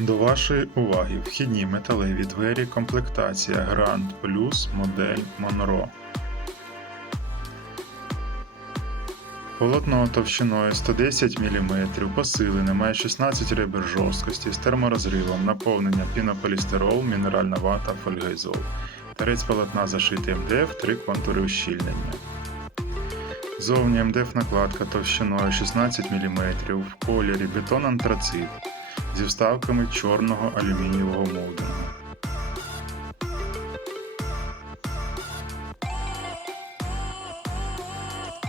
До вашої уваги вхідні металеві двері комплектація Grand Plus модель Monroe. Полотно товщиною 110 мм, посилене, має 16 ребер жорсткості з терморозривом, наповнення пінополістирол, мінеральна вата, фольгайзол. Торець полотна зашитий МДФ, три контури ущільнення. Зовні МДФ накладка товщиною 16 мм в кольорі бетон антрацит зі вставками чорного алюмінієвого молдингу.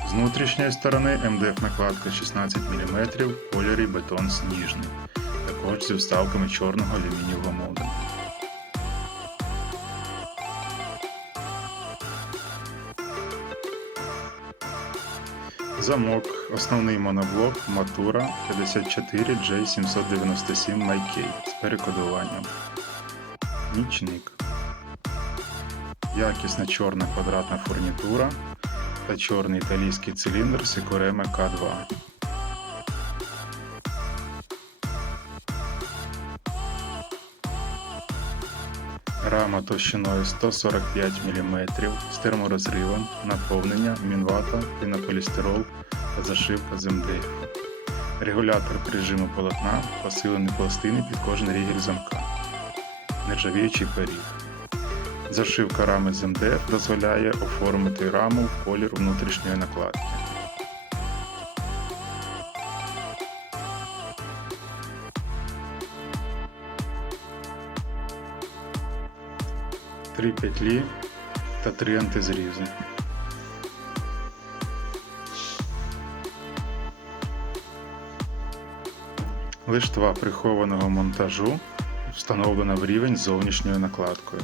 З внутрішньої сторони МДФ накладка 16 мм в кольорі бетон сніжний, також зі вставками чорного алюмінієвого молдингу. Замок, основний моноблок Matura 54J797 MyK з перекодуванням. Нічник. Якісна чорна квадратна фурнітура та чорний італійський циліндр Sicureme K2. Рама товщиною 145 мм з терморозривом, наповнення, мінвата, пінополістирол та зашивка з МДФ. Регулятор прижиму полотна, посилені пластини під кожен рігель замка. Нержавіючий поріг. Зашивка рами з МДФ дозволяє оформити раму в колір внутрішньої накладки. Три петлі та три антизрізи. Лиштва прихованого монтажу встановлена в рівень з зовнішньою накладкою.